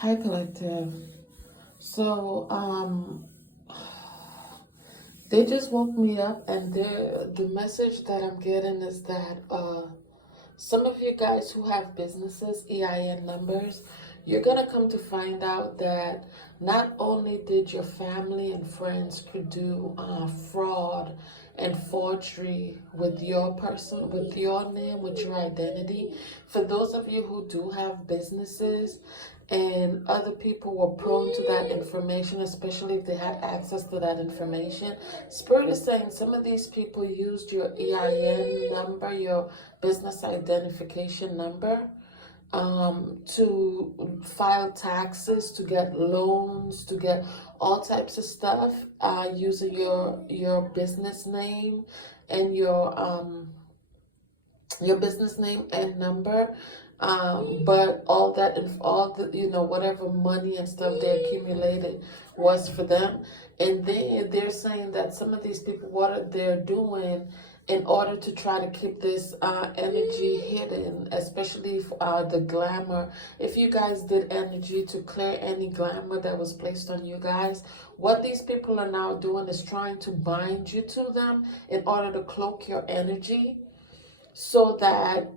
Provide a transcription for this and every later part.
Hi, collective. So, they just woke me up, and the message that I'm getting is that some of you guys who have businesses, EIN numbers, you're gonna come to find out that not only did your family and friends do fraud and forgery with your person, with your name, with your identity. For those of you who do have businesses and other people were prone to that information, especially if they had access to that information, Spirit is saying some of these people used your EIN number, your business identification number, to file taxes, to get loans, to get all types of stuff, using your business name and your business name and number. But all that, and all the, whatever money and stuff they accumulated was for them. And then they're saying that some of these people, what they're doing in order to try to keep this energy hidden, especially the glamour. If you guys did energy to clear any glamour that was placed on you guys, what these people are now doing is trying to bind you to them in order to cloak your energy, so that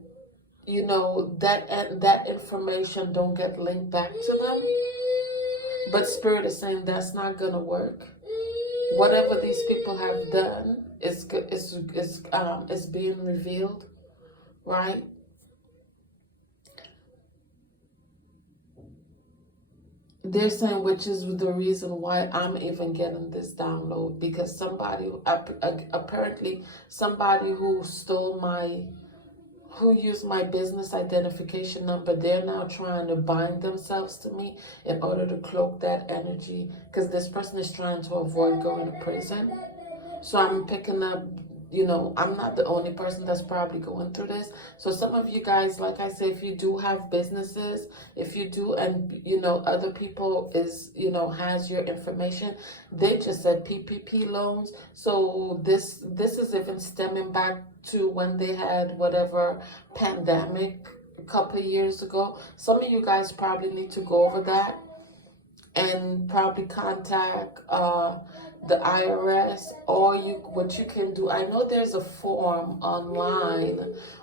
that information don't get linked back to them. But Spirit is saying that's not gonna work. Whatever these people have done is being revealed, right? They're saying, which is the reason why I'm even getting this download, because somebody, apparently somebody who used my business identification number, they're now trying to bind themselves to me in order to cloak that energy, because this person is trying to avoid going to prison. So I'm picking up, I'm not the only person that's probably going through this. So some of you guys, like I said, if you do have businesses, if you do, and other people has your information, they just said PPP loans. So this is even stemming back to when they had whatever pandemic a couple of years ago. Some of you guys probably need to go over that and probably contact the IRS, or what you can do. I know there's a form online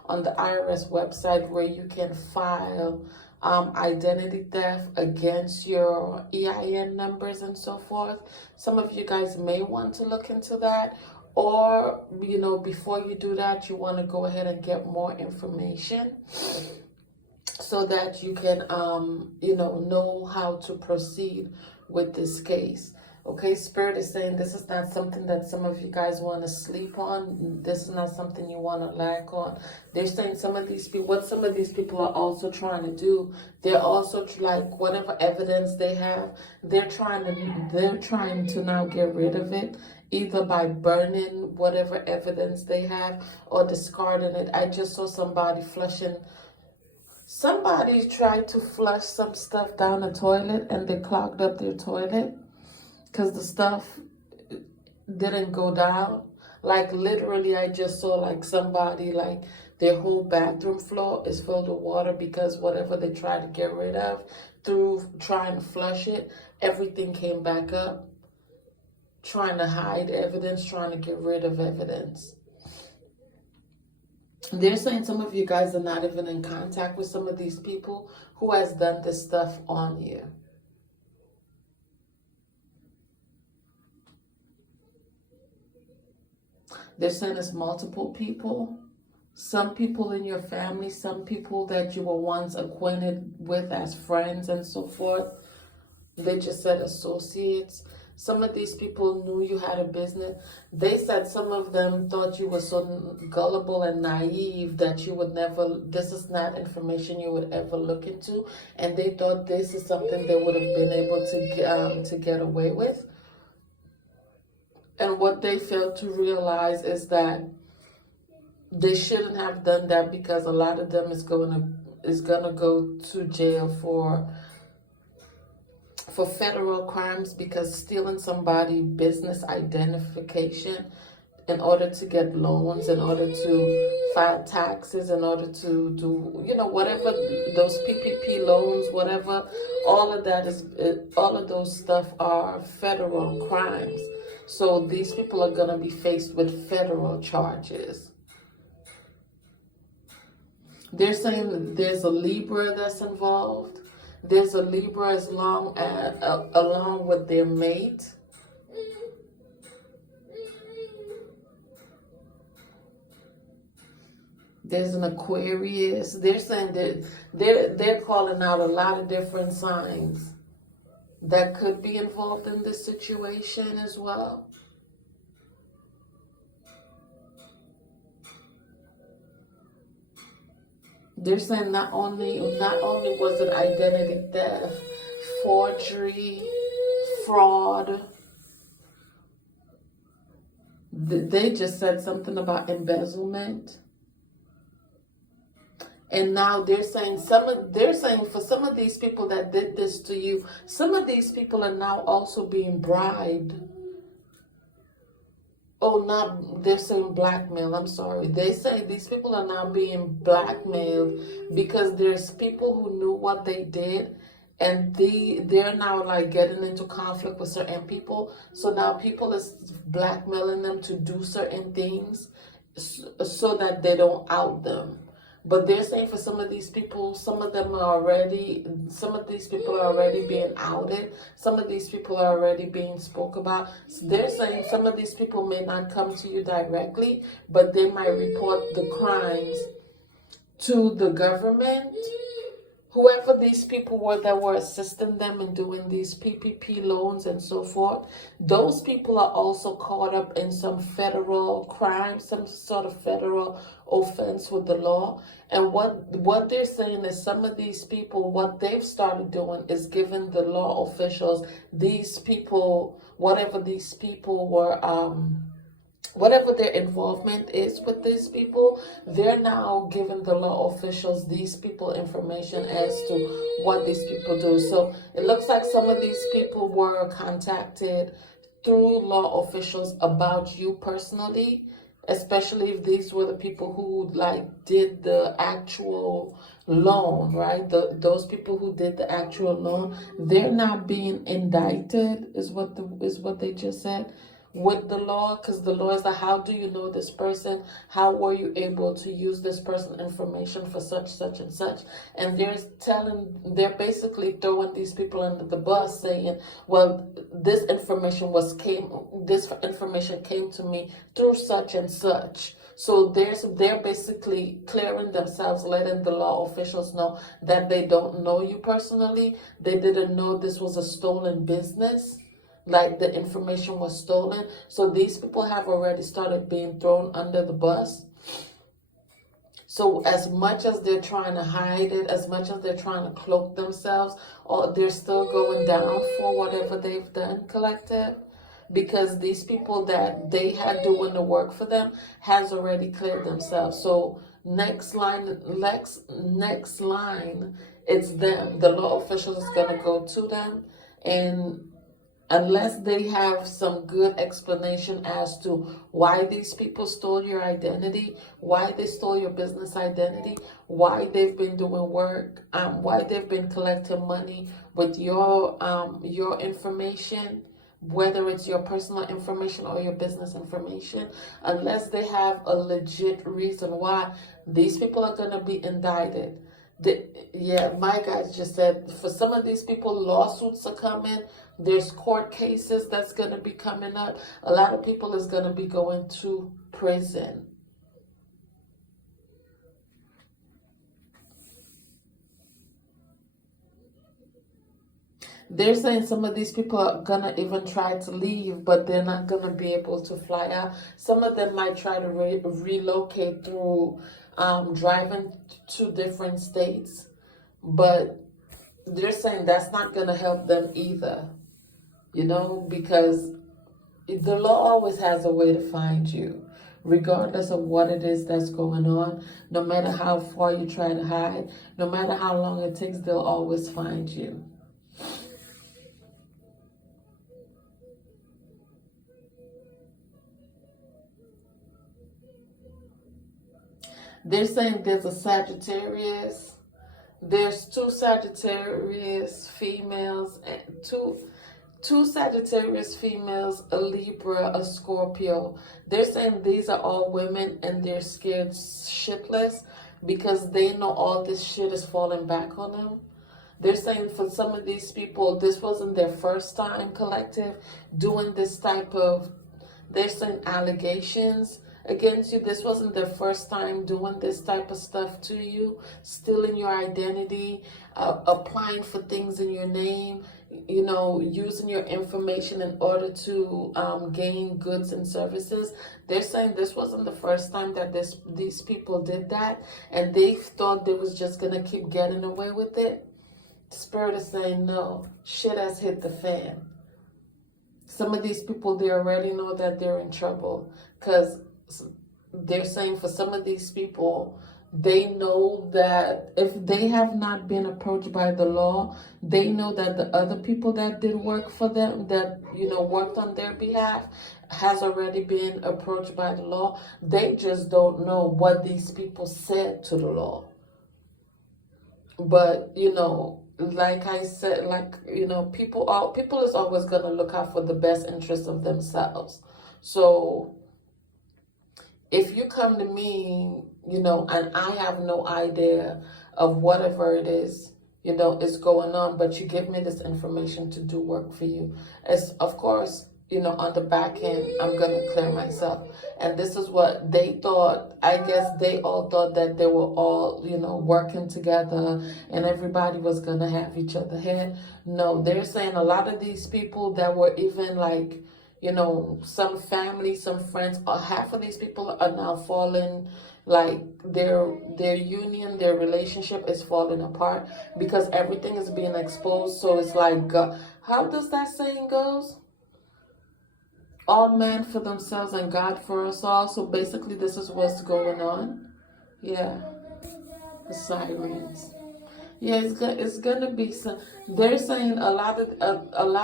on the IRS website where you can file identity theft against your EIN numbers and so forth. Some of you guys may want to look into that. Or, before you do that, you want to go ahead and get more information so that you can, know how to proceed with this case. Okay, Spirit is saying this is not something that some of you guys want to sleep on. This is not something you want to lack on. They're saying some of these people are also trying to do, they're also like whatever evidence they have, they're trying to now get rid of it, either by burning whatever evidence they have or discarding it. I just saw somebody tried to flush some stuff down the toilet, and they clogged up their toilet because the stuff didn't go down. Like literally, I just saw like somebody, like their whole bathroom floor is filled with water because whatever they tried to get rid of through trying to flush it, everything came back up. Trying to hide evidence, trying to get rid of evidence. They're saying some of you guys are not even in contact with some of these people who has done this stuff on you. They're saying it's multiple people. Some people in your family, some people that you were once acquainted with as friends and so forth. They just said associates. Some of these people knew you had a business. They said some of them thought you were so gullible and naive that you would never, this is not information you would ever look into. And they thought this is something they would have been able to get away with. And what they failed to realize is that they shouldn't have done that, because a lot of them is gonna go to jail for federal crimes, because stealing somebody's business identification in order to get loans, in order to file taxes, in order to do, whatever those PPP loans, whatever, all of that all of those stuff are federal crimes. So these people are going to be faced with federal charges. They're saying that there's a Libra that's involved. There's a Libra along with their mate. There's an Aquarius. They're saying that they're calling out a lot of different signs that could be involved in this situation as well. They're saying not only was it identity theft, forgery, fraud. They just said something about embezzlement. And now they're saying for some of these people that did this to you, some of these people are now also being bribed. Oh, they're saying blackmail. I'm sorry. They say these people are now being blackmailed because there's people who knew what they did, and they're now like getting into conflict with certain people. So now people is blackmailing them to do certain things so that they don't out them. But they're saying for some of these people, some of these people are already being outed. Some of these people are already being spoke about. So they're saying some of these people may not come to you directly, but they might report the crimes to the government. Whoever these people were that were assisting them in doing these PPP loans and so forth, those people are also caught up in some federal crime, some sort of federal offense with the law. And what they're saying is some of these people, what they've started doing is giving the law officials, these people, whatever these people were, whatever their involvement is with these people, they're now giving the law officials these people information as to what these people do. So it looks like some of these people were contacted through law officials about you personally, especially if these were the people who did the actual loan, right? Those people who did the actual loan, they're now being indicted, is what they just said, with the law, because the law is like, how do you know this person? How were you able to use this person's information for such and such? And they're basically throwing these people under the bus, saying, well, this information came to me through such and such. So they're basically clearing themselves, letting the law officials know that they don't know you personally. They didn't know this was a stolen business, like the information was stolen. So these people have already started being thrown under the bus. So as much as they're trying to hide it, as much as they're trying to cloak themselves, or they're still going down for whatever they've done, collective, because these people that they had doing the work for them has already cleared themselves. So next line, it's them. The law officials is going to go to them, and unless they have some good explanation as to why these people stole your identity, why they stole your business identity, why they've been doing work, why they've been collecting money with your information, whether it's your personal information or your business information, unless they have a legit reason why, these people are going to be indicted. My guys just said for some of these people, lawsuits are coming. There's court cases that's going to be coming up. A lot of people is going to be going to prison. They're saying some of these people are going to even try to leave, but they're not going to be able to fly out. Some of them might try to relocate through driving to different states, but they're saying that's not going to help them either, because the law always has a way to find you, regardless of what it is that's going on. No matter how far you try to hide, no matter how long it takes, they'll always find you. They're saying there's a Sagittarius. There's two Sagittarius females, and two Sagittarius females, a Libra, a Scorpio. They're saying these are all women and they're scared shitless because they know all this shit is falling back on them. They're saying for some of these people, this wasn't their first time, collective, doing this type of, they're saying allegations against you. This wasn't their first time doing this type of stuff to you, stealing your identity, applying for things in your name, you know, using your information in order to gain goods and services. They're saying this wasn't the first time that these people did that, and they thought they was just going to keep getting away with it. Spirit is saying, no, shit has hit the fan. Some of these people, they already know that they're in trouble, because they're saying for some of these people, they know that if they have not been approached by the law, they know that the other people that did work for them, that, you know, worked on their behalf, has already been approached by the law. They just don't know what these people said to the law. But, you know, like I said, like, you know, people is always going to look out for the best interest of themselves. So if you come to me, you know, and I have no idea of whatever it is, you know, is going on, but you give me this information to do work for you, as of course, you know, on the back end, I'm going to clear myself. And this is what they thought. I guess they all thought that they were all, you know, working together and everybody was going to have each other head. No, they're saying a lot of these people that were even like, you know, some family, some friends, half of these people are now falling, like their union, their relationship is falling apart because everything is being exposed. So it's like, how does that saying goes? All men for themselves and God for us all. So basically this is what's going on. Yeah. The sirens. Yeah, it's gonna be some. They're saying a lot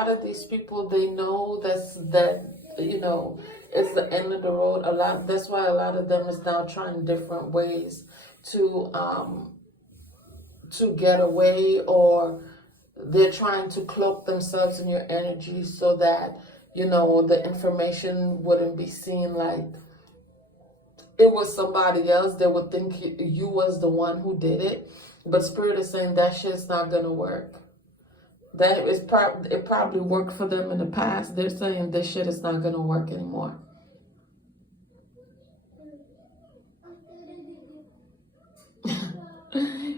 of these people, they know that you know it's the end of the road. That's why a lot of them is now trying different ways to get away, or they're trying to cloak themselves in your energy so that, you know, the information wouldn't be seen like it was somebody else. They would think you was the one who did it. But Spirit is saying that shit's not going to work. That it probably worked for them in the past. They're saying this shit is not going to work anymore.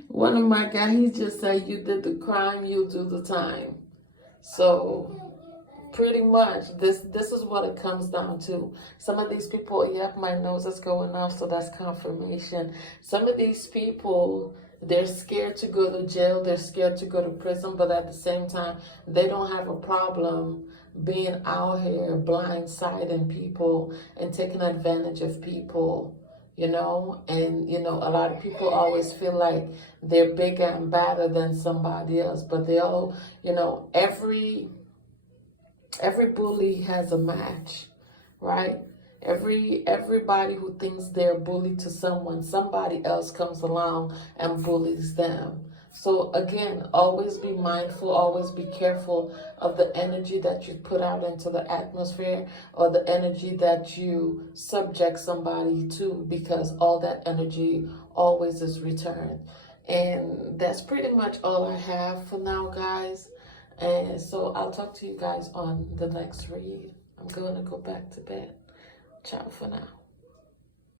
One of my guys, he just said, you did the crime, you do the time. So pretty much, this is what it comes down to. Some of these people, yep, my nose is going off, so that's confirmation. Some of these people, they're scared to go to jail, they're scared to go to prison, but at the same time, they don't have a problem being out here blindsiding people and taking advantage of people, you know? And, you know, a lot of people always feel like they're bigger and badder than somebody else, but they all, you know, every bully has a match, right? Everybody who thinks they're a bully to someone, somebody else comes along and bullies them. So again, always be mindful, always be careful of the energy that you put out into the atmosphere, or the energy that you subject somebody to, because all that energy always is returned. And that's pretty much all I have for now, guys. And so I'll talk to you guys on the next read. I'm going to go back to bed. Ciao for now.